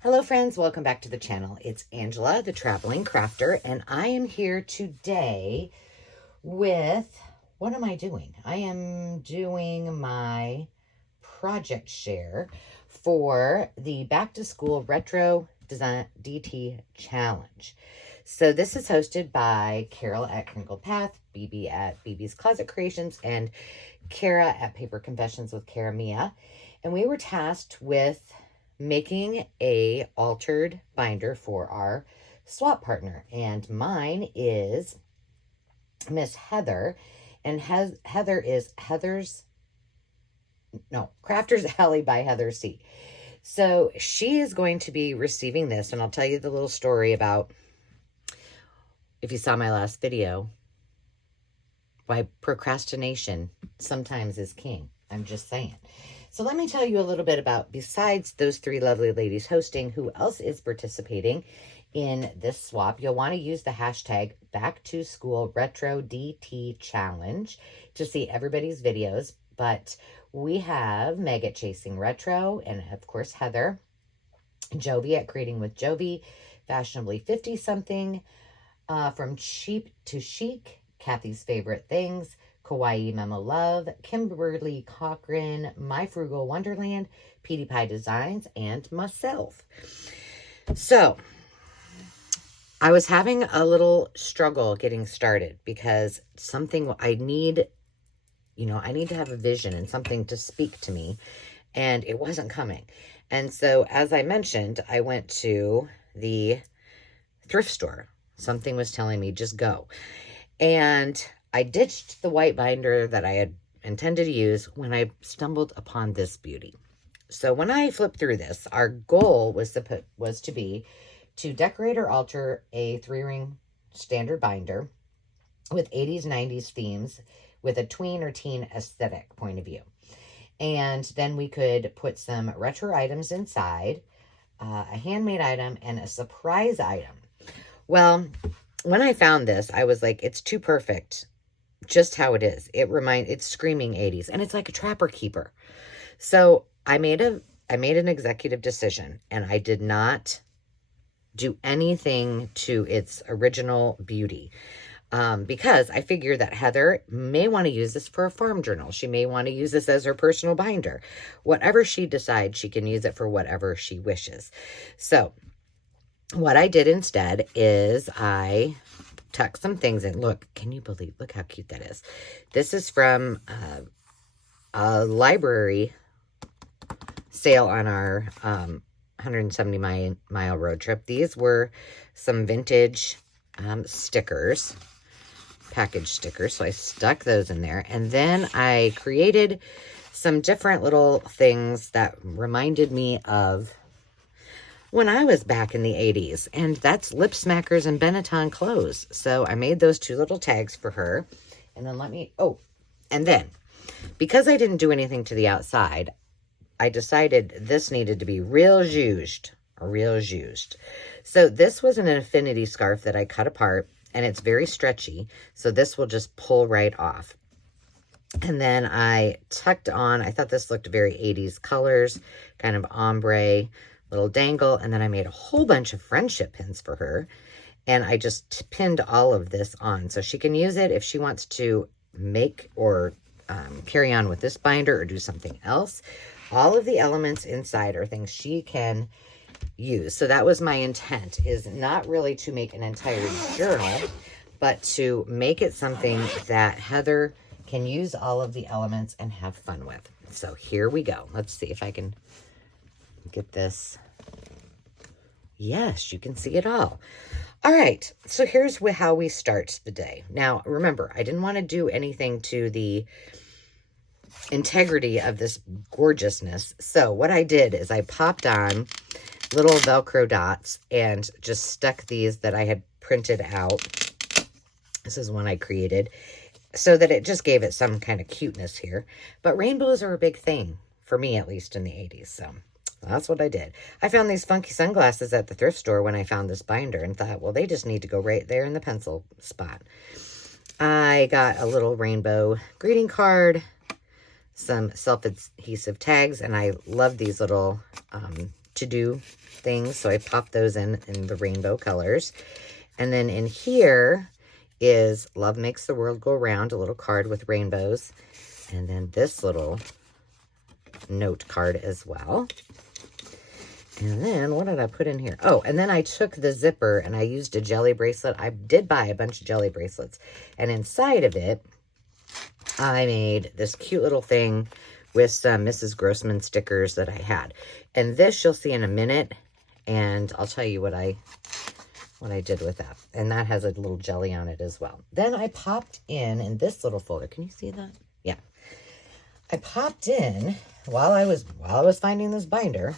Hello friends, welcome back to the channel. It's Angela, the Traveling Crafter, and I am here today with, what am I doing? I am doing my project share for the Back to School Retro Design DT Challenge. So this is hosted by Carol at Crinkle Path, BB at BB's Closet Creations, and Kara at Paper Confessions with Kara Mia. And we were tasked with making a altered binder for our swap partner, and mine is Miss Heather, and Heather is Crafter's Alley by Heather C. So she is going to be receiving this, and I'll tell you the little story about, if you saw my last video, why procrastination sometimes is king. I'm just saying. So let me tell you a little bit about, besides those three lovely ladies hosting, who else is participating in this swap. You'll want to use the hashtag Back to School Retro DT Challenge to see everybody's videos. But we have Meg at Chasing Retro, and of course Heather, Jovi at Creating with Jovi, Fashionably 50-something, From Cheap to Chic, Kathy's Favorite Things, Kawaii Memo Love, Kimberly Cochran, My Frugal Wonderland, Petey Pie Designs, and myself. So I was having a little struggle getting started because I need to have a vision and something to speak to me, and it wasn't coming. And so, as I mentioned, I went to the thrift store. Something was telling me, just go. And I ditched the white binder that I had intended to use when I stumbled upon this beauty. So when I flipped through this, our goal was to be to decorate or alter a 3-ring standard binder with 80s, 90s themes with a tween or teen aesthetic point of view. And then we could put some retro items inside, a handmade item, and a surprise item. Well, when I found this, I was like, it's too perfect, just how it is. It's screaming 80s, and it's like a trapper keeper. So I made an executive decision, and I did not do anything to its original beauty. Because I figured that Heather may want to use this for a farm journal. She may want to use this as her personal binder. Whatever she decides, she can use it for whatever she wishes. So what I did instead is I tucked some things in. Look how cute that is. This is from a library sale on our 170-mile road trip. These were some vintage stickers, package stickers. So I stuck those in there. And then I created some different little things that reminded me of when I was back in the 80s, and that's lip smackers and Benetton clothes. So I made those 2 little tags for her. And then because I didn't do anything to the outside, I decided this needed to be real zhuzhed. So this was an infinity scarf that I cut apart, and it's very stretchy. So this will just pull right off. And then I tucked on, I thought this looked very 80s colors, kind of ombre, little dangle. And then I made a whole bunch of friendship pins for her, and I just pinned all of this on so she can use it if she wants to make or carry on with this binder or do something else. All of the elements inside are things she can use. So that was my intent, is not really to make an entire journal, but to make it something that Heather can use all of the elements and have fun with. So here we go. Let's see if I can get this. Yes, you can see it all. All right, so here's how we start the day. Now, remember, I didn't want to do anything to the integrity of this gorgeousness. So what I did is I popped on little Velcro dots and just stuck these that I had printed out. This is one I created so that it just gave it some kind of cuteness here. But rainbows are a big thing, for me at least, in the 80s. So that's what I did. I found these funky sunglasses at the thrift store when I found this binder and thought, well, they just need to go right there in the pencil spot. I got a little rainbow greeting card, some self-adhesive tags, and I love these little to do things. So I popped those in the rainbow colors. And then in here is Love Makes the World Go Round, a little card with rainbows. And then this little note card as well. And then what did I put in here? Oh, and then I took the zipper and I used a jelly bracelet. I did buy a bunch of jelly bracelets. And inside of it, I made this cute little thing with some Mrs. Grossman stickers that I had. And this you'll see in a minute. And I'll tell you what I did with that. And that has a little jelly on it as well. Then I popped in this little folder. Can you see that? Yeah. I popped in while I was finding this binder.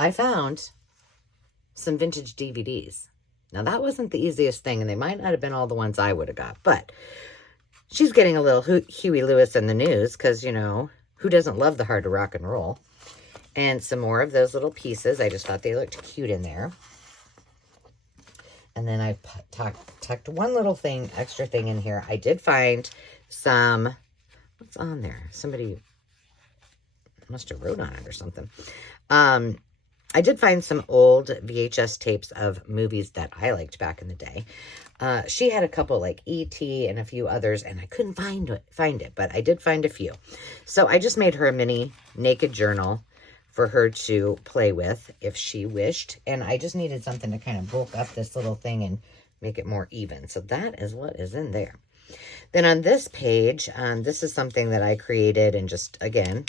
I found some vintage DVDs. Now, that wasn't the easiest thing, and they might not have been all the ones I would have got, but she's getting a little Huey Lewis in the news because, you know, who doesn't love the heart of rock and roll? And some more of those little pieces. I just thought they looked cute in there. And then I tucked one little extra thing in here. I did find some, what's on there? Somebody must have wrote on it or something. I did find some old VHS tapes of movies that I liked back in the day. She had a couple like E.T. and a few others, and I couldn't find it, but I did find a few. So I just made her a mini naked journal for her to play with if she wished. And I just needed something to kind of bulk up this little thing and make it more even. So that is what is in there. Then on this page, this is something that I created and just, again,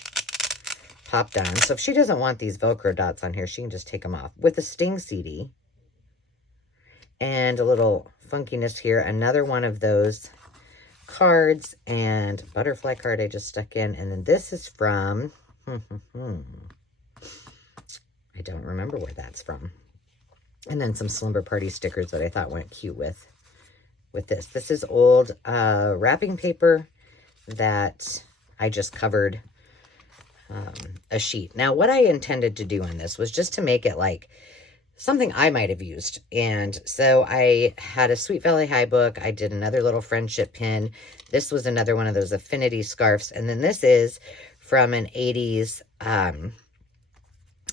popped on. So if she doesn't want these Velcro dots on here, she can just take them off. With a Sting CD and a little funkiness here. Another one of those cards and butterfly card I just stuck in. And then this is from, I don't remember where that's from. And then some Slumber Party stickers that I thought went cute with this. This is old wrapping paper that I just covered a sheet. Now, what I intended to do on this was just to make it like something I might have used. And so I had a Sweet Valley High book. I did another little friendship pin. This was another one of those affinity scarves. And then this is from an 80s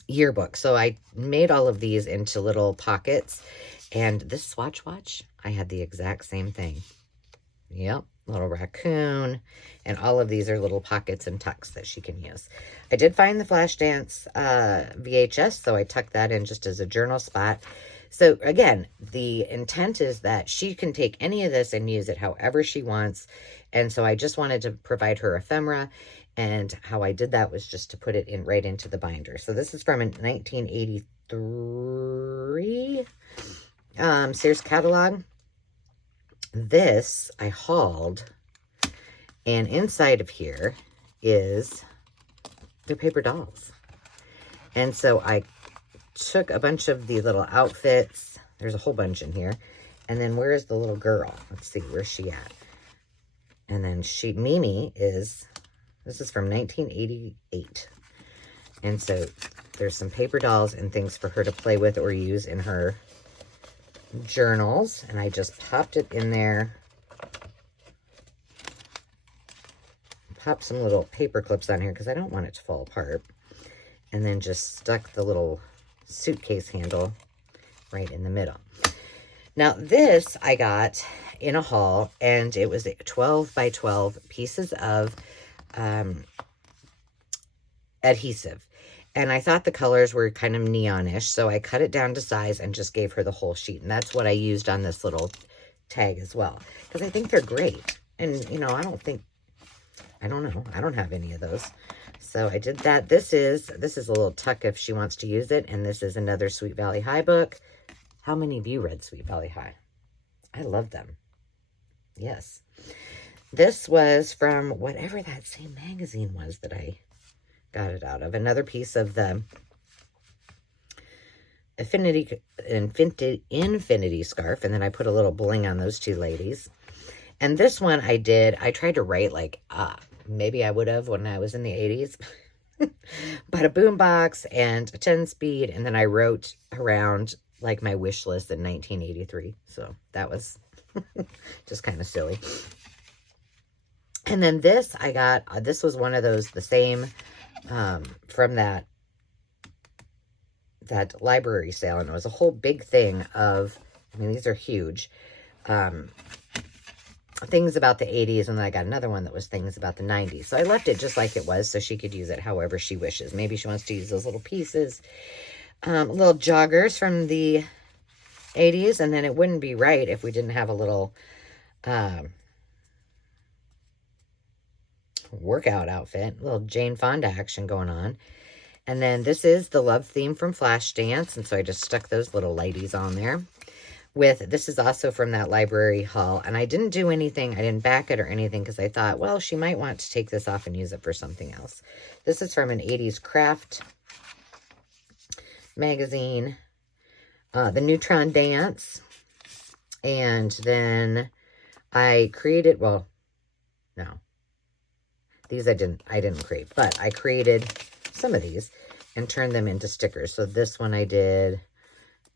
yearbook. So I made all of these into little pockets. And this Swatch Watch, I had the exact same thing. Yep. Little raccoon, and all of these are little pockets and tucks that she can use. I did find the Flashdance VHS, so I tucked that in just as a journal spot. So again, the intent is that she can take any of this and use it however she wants. And so I just wanted to provide her ephemera, and how I did that was just to put it in right into the binder. So this is from a 1983 Sears catalog. This I hauled, and inside of here is their paper dolls. And so I took a bunch of the little outfits. There's a whole bunch in here. And then where is the little girl? Let's see, where's she at? And then Mimi this is from 1988. And so there's some paper dolls and things for her to play with or use in her journals, and I just popped it in there. Pop some little paper clips on here because I don't want it to fall apart. And then just stuck the little suitcase handle right in the middle. Now this I got in a haul, and it was 12 by 12 pieces of adhesive. And I thought the colors were kind of neonish, so I cut it down to size and just gave her the whole sheet. And that's what I used on this little tag as well, because I think they're great. And, you know, I don't know. I don't have any of those. So I did that. This is a little tuck if she wants to use it. And this is another Sweet Valley High book. How many of you read Sweet Valley High? I love them. Yes. This was from whatever that same magazine was that I got it out of. Another piece of the infinity scarf, and then I put a little bling on those two ladies. And this one I tried to write like, maybe I would have when I was in the 80s, but a boombox and a 10-speed, and then I wrote around like my wish list in 1983. So that was just kind of silly. And then this I got, this was one of those, the same from that that library sale, and it was a whole big thing of, I mean, these are huge, things about the 80s, and then I got another one that was things about the 90s. So I left it just like it was so she could use it however she wishes. Maybe she wants to use those little pieces, little joggers from the 80s, and then it wouldn't be right if we didn't have a little workout outfit, little Jane Fonda action going on. And then this is the love theme from Flashdance, and so I just stuck those little lighties on there. This is also from that library haul, and I didn't do anything, I didn't back it or anything, because I thought, well, she might want to take this off and use it for something else. This is from an 80s craft magazine, the Neutron Dance, and then I created, well, no, these I didn't create, but I created some of these and turned them into stickers. So this one I did.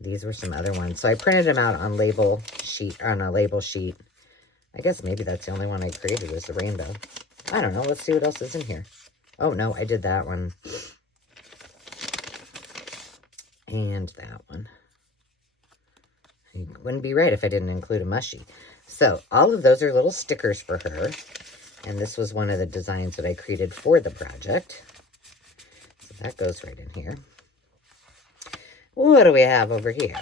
These were some other ones. So I printed them out on a label sheet. I guess maybe that's the only one I created was the rainbow. I don't know. Let's see what else is in here. Oh, no, I did that one. And that one. It wouldn't be right if I didn't include a mushy. So all of those are little stickers for her. And this was one of the designs that I created for the project. So that goes right in here. What do we have over here?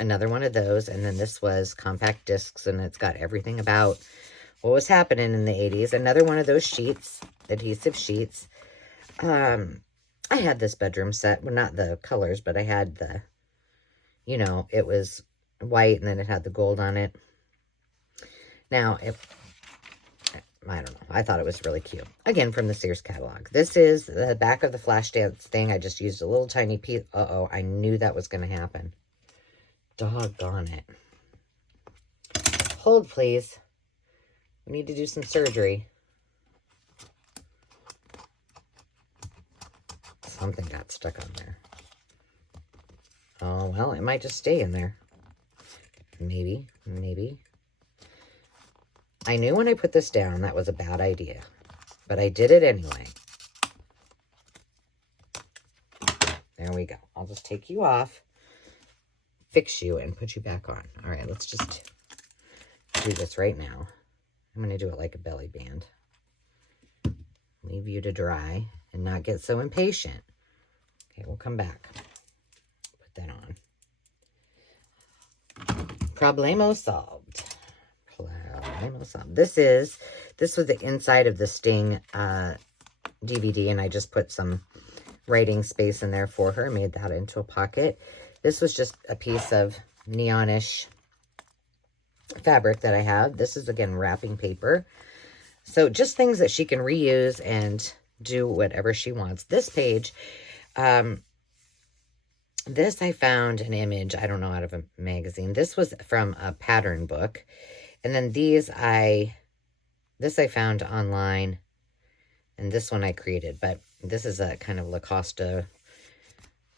Another one of those, and then this was compact discs, and it's got everything about what was happening in the 80s. Another one of those sheets, adhesive sheets. I had this bedroom set, well, not the colors, but I had the, you know, it was white, and then it had the gold on it. Now, I don't know. I thought it was really cute. Again, from the Sears catalog. This is the back of the Flashdance thing. I just used a little tiny piece. Uh-oh, I knew that was going to happen. Doggone it. Hold, please. We need to do some surgery. Something got stuck on there. Oh, well, it might just stay in there. Maybe. I knew when I put this down that was a bad idea, but I did it anyway. There we go. I'll just take you off, fix you, and put you back on. All right, let's just do this right now. I'm going to do it like a belly band. Leave you to dry and not get so impatient. Okay, we'll come back. Put that on. Problemo solved. This was the inside of the Sting DVD, and I just put some writing space in there for her. Made that into a pocket. This was just a piece of neonish fabric that I have. This is, again, wrapping paper. So just things that she can reuse and do whatever she wants. This page, this I found an image, I don't know, out of a magazine. This was from a pattern book. And then this I found online, and this one I created, but this is a kind of Lacoste. I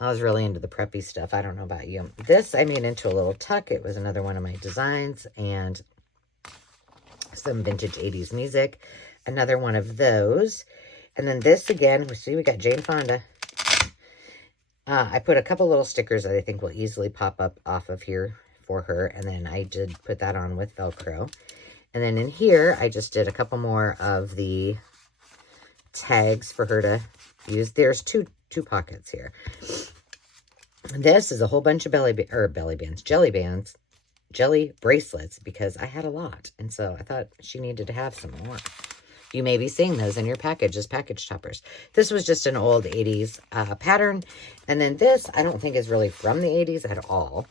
was really into the preppy stuff. I don't know about you. This I made into a little tuck. It was another one of my designs, and some vintage 80s music. Another one of those. And then this again, we got Jane Fonda. I put a couple little stickers that I think will easily pop up off of here for her, and then I did put that on with Velcro. And then in here I just did a couple more of the tags for her to use. There's two pockets here. This is a whole bunch of jelly bracelets, because I had a lot, and so I thought she needed to have some more. You may be seeing those in your package as package toppers. This was just an old 80s pattern, and then this I don't think is really from the 80s at all.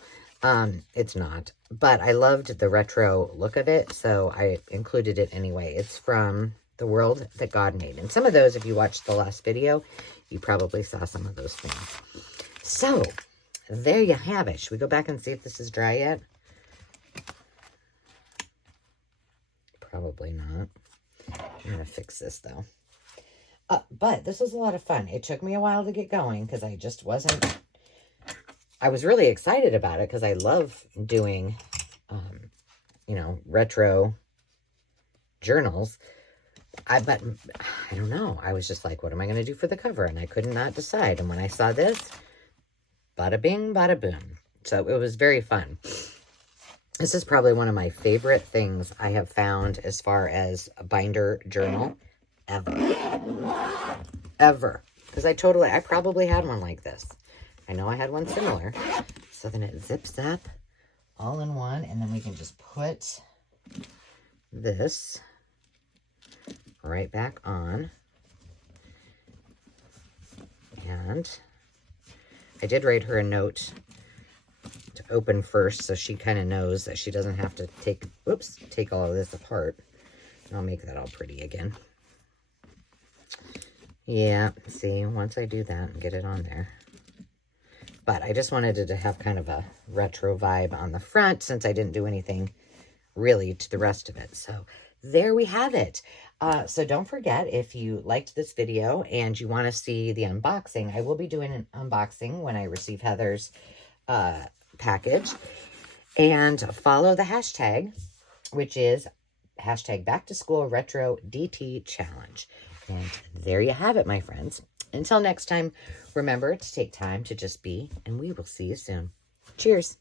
It's not, but I loved the retro look of it, so I included it anyway. It's from The World That God Made. And some of those, if you watched the last video, you probably saw some of those things. So, there you have it. Should we go back and see if this is dry yet? Probably not. I'm going to fix this, though. But this was a lot of fun. It took me a while to get going, because I just wasn't... I was really excited about it because I love doing, you know, retro journals. But I don't know. I was just like, what am I going to do for the cover? And I could not decide. And when I saw this, bada bing, bada boom. So it was very fun. This is probably one of my favorite things I have found as far as a binder journal ever. Because I probably had one like this. I know I had one similar. So then it zips up all in one, and then we can just put this right back on. And I did write her a note to open first, so she kind of knows that she doesn't have to take all of this apart. And I'll make that all pretty again. Yeah, see, once I do that and get it on there. But I just wanted it to have kind of a retro vibe on the front, since I didn't do anything really to the rest of it. So there we have it. So don't forget, if you liked this video and you want to see the unboxing, I will be doing an unboxing when I receive Heather's package. And follow the hashtag, which is hashtag Back to School Retro DT Challenge. And there you have it, my friends. Until next time, remember to take time to just be, and we will see you soon. Cheers.